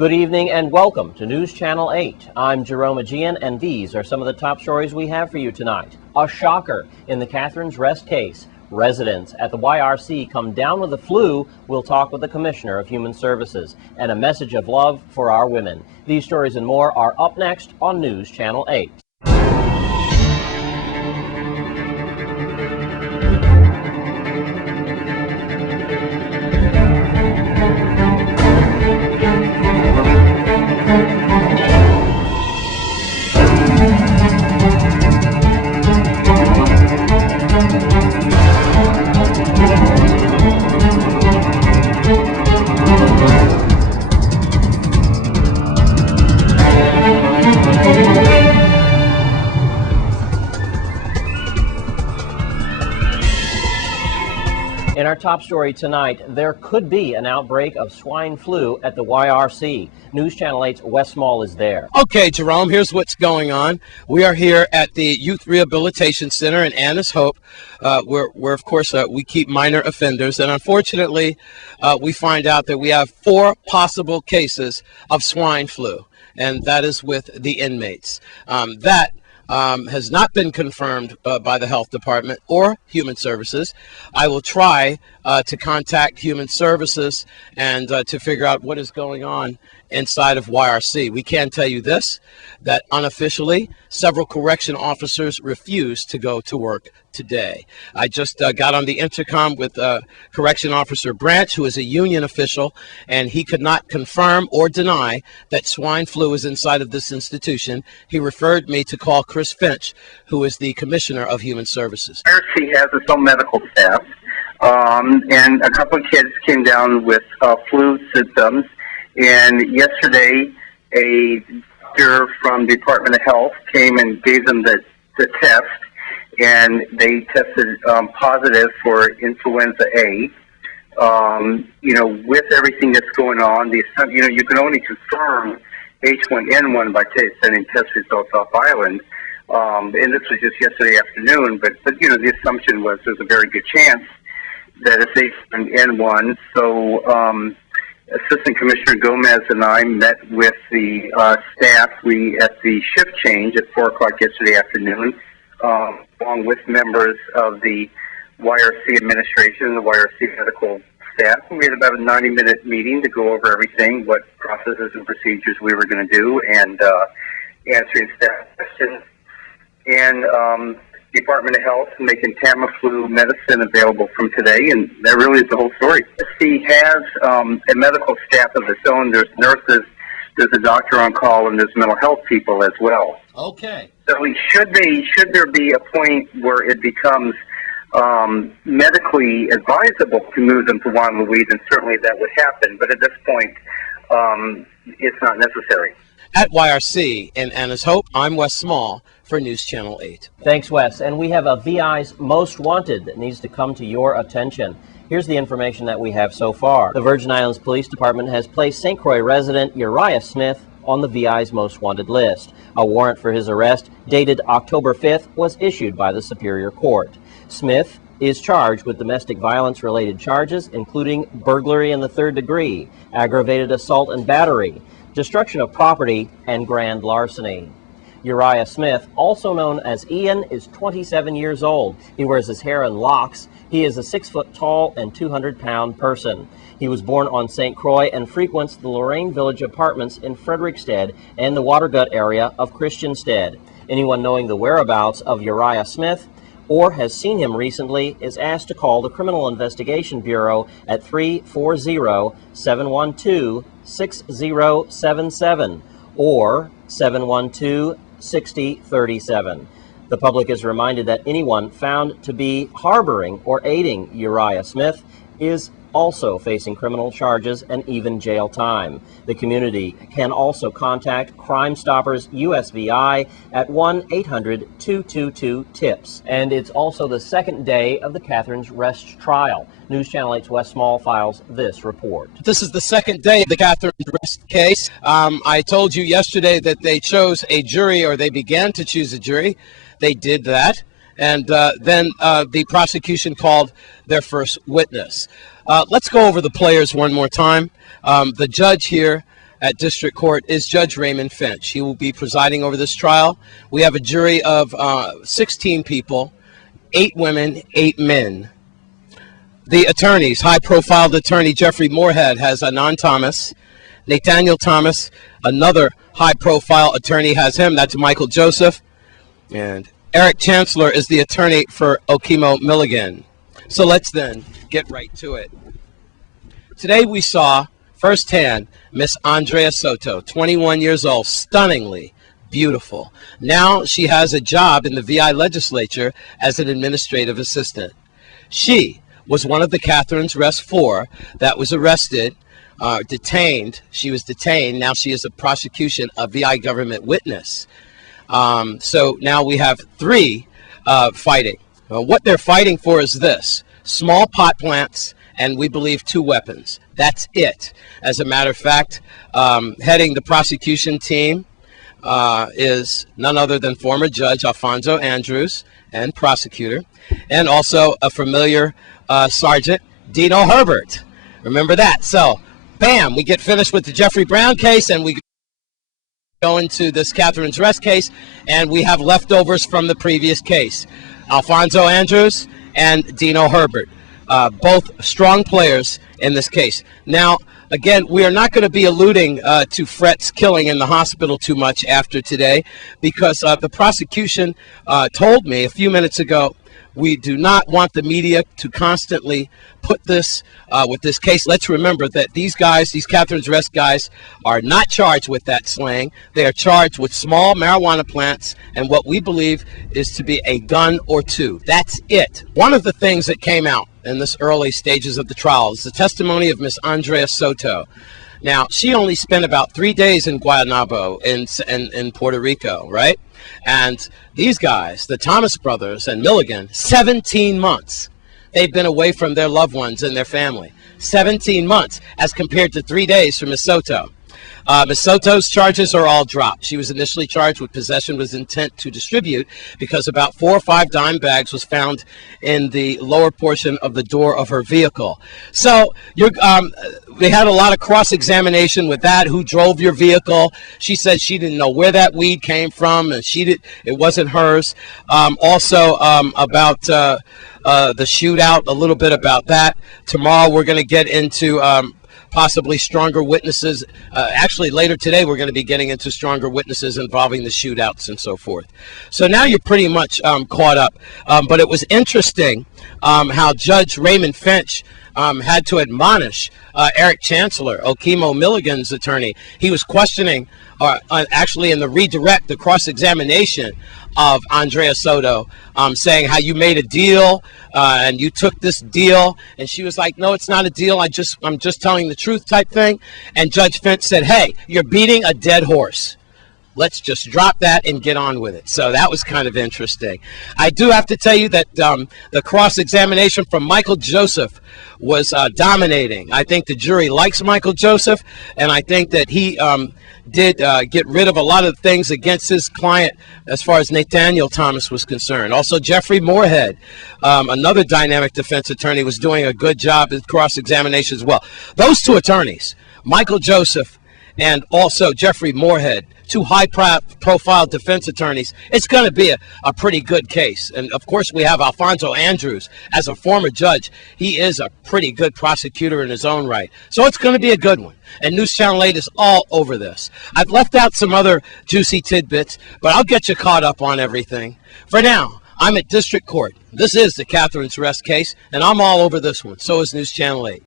Good evening and welcome to News Channel 8. I'm Jerome Aegean, and these are some of the top stories we have for you tonight. A shocker in the Catherine's Rest case. Residents at the YRC come down with the flu. We'll talk with the Commissioner of Human Services. And a message of love for our women. These stories and more are up next on News Channel 8. In our top story tonight, there could be an outbreak of swine flu at the YRC. News Channel 8's Wes Small is there. Okay, Jerome, here's what's going on. We are here at the Youth Rehabilitation Center in Annis Hope, where of course, we keep minor offenders. And unfortunately, we find out that we have 4 possible cases of swine flu, and that is with the inmates. That has not been confirmed by the Health Department or Human Services. I will try to contact Human Services and to figure out what is going on inside of YRC. We can tell you this, that unofficially, several correction officers refused to go to work today. I just got on the intercom with Correction Officer Branch, who is a union official, and he could not confirm or deny that swine flu is inside of this institution. He referred me to call Chris Finch, who is the Commissioner of Human Services. YRC has its own medical staff, and a couple of kids came down with flu symptoms. And yesterday, a doctor from the Department of Health came and gave them the test, and they tested positive for influenza A. With everything that's going on, you can only confirm H1N1 by sending test results off island. And this was just yesterday afternoon, but the assumption was there's a very good chance that it's H1N1. So Assistant Commissioner Gomez and I met with the staff. At the shift change at 4 o'clock yesterday afternoon, along with members of the YRC administration, the YRC medical staff. We had about a 90-minute meeting to go over everything, what processes and procedures we were going to do, and answering staff questions. And Department of Health making Tamiflu medicine available from today, and that really is the whole story. He has a medical staff of its own. There's nurses, there's a doctor on call, and there's mental health people as well. Okay. So should there be a point where it becomes medically advisable to move them to Juan Luis, and certainly that would happen. But at this point, it's not necessary. At YRC in Annis Hope, I'm Wes Small for News Channel 8. Thanks, Wes. And we have a VI's Most Wanted that needs to come to your attention. Here's the information that we have so far. The Virgin Islands Police Department has placed St. Croix resident Uriah Smith on the VI's Most Wanted list. A warrant for his arrest, dated October 5th, was issued by the Superior Court. Smith is charged with domestic violence-related charges, including burglary in the 3rd degree, aggravated assault and battery, destruction of property, and grand larceny. Uriah Smith, also known as Ian, is 27 years old. He wears his hair in locks. He is a 6-foot tall and 200-pound person. He was born on St. Croix and frequents the Lorraine Village apartments in Frederickstead and the Watergut area of Christianstead. Anyone knowing the whereabouts of Uriah Smith or has seen him recently is asked to call the Criminal Investigation Bureau at 340-712-6077 or 712-6037. The public is reminded that anyone found to be harboring or aiding Uriah Smith is also facing criminal charges and even jail time. The community can also contact Crime Stoppers USVI at 1-800-222-TIPS. And it's also the second day of the Catherine's Rest trial. News Channel 8's Wes Small files this report. This is the second day of the Catherine's Rest case. I told you yesterday that they chose a jury, or they began to choose a jury. They did that. And then the prosecution called their first witness. Let's go over the players one more time. The judge here at District Court is Judge Raymond Finch. He will be presiding over this trial. We have a jury of 16 people, 8 women, 8 men. The attorneys, high-profile attorney Jeffrey Moorhead has Anand Thomas. Nathaniel Thomas, another high-profile attorney, has him. That's Michael Joseph. And Eric Chancellor is the attorney for Okemo Milligan. So let's then get right to it. Today we saw firsthand Miss Andrea Soto, 21 years old, stunningly beautiful. Now she has a job in the VI legislature as an administrative assistant. She was one of the Catherine's Rest 4 that was arrested, detained. She was detained. Now she is a prosecution, a VI government witness. So now we have 3 fighting. What they're fighting for is this: small pot plants, and we believe 2 weapons. That's it. As a matter of fact, heading the prosecution team is none other than former Judge Alfonso Andrews and prosecutor, and also a familiar Sergeant Dino Herbert. Remember that. So, bam, we get finished with the Jeffrey Brown case, and we go into this Catherine's Rest case, and we have leftovers from the previous case. Alfonso Andrews and Dino Herbert, both strong players in this case. Now, again, we are not going to be alluding to Fret's killing in the hospital too much after today, because the prosecution told me a few minutes ago we do not want the media to constantly put this with this case. Let's remember that these guys, these Catherine's Rest guys, are not charged with that slaying. They are charged with small marijuana plants and what we believe is to be a gun or 2. That's it. One of the things that came out in this early stages of the trial is the testimony of Miss Andrea Soto. Now, she only spent about 3 days in Guaynabo in Puerto Rico, right? And these guys, the Thomas brothers and Milligan, 17 months. They've been away from their loved ones and their family. 17 months as compared to 3 days for Miss Soto. Ms. Soto's charges are all dropped. She was initially charged with possession with intent to distribute because about 4 or 5 dime bags was found in the lower portion of the door of her vehicle. So we had a lot of cross-examination with that. Who drove your vehicle? She said she didn't know where that weed came from, and it wasn't hers. Also about the shootout, a little bit about that. Tomorrow we're going to get into possibly stronger witnesses. Actually, later today, we're going to be getting into stronger witnesses involving the shootouts and so forth. So now you're pretty much caught up. But it was interesting how Judge Raymond Finch had to admonish Eric Chancellor, Okemo Milligan's attorney. He was questioning, actually in the redirect, the cross-examination of Andrea Soto, saying how you made a deal and you took this deal, and she was like, no, it's not a deal, I'm just telling the truth type thing. And Judge Finch said, hey, you're beating a dead horse. Let's just drop that and get on with it. So that was kind of interesting. I do have to tell you that the cross-examination from Michael Joseph was dominating. I think the jury likes Michael Joseph, and I think that he did get rid of a lot of things against his client as far as Nathaniel Thomas was concerned. Also, Jeffrey Moorhead, another dynamic defense attorney, was doing a good job at cross-examination as well. Those 2 attorneys, Michael Joseph and also Jeffrey Moorhead, 2 high-profile defense attorneys, it's going to be a pretty good case. And, of course, we have Alfonso Andrews. As a former judge, he is a pretty good prosecutor in his own right. So it's going to be a good one. And News Channel 8 is all over this. I've left out some other juicy tidbits, but I'll get you caught up on everything. For now, I'm at District Court. This is the Catherine's Rest case, and I'm all over this one. So is News Channel 8.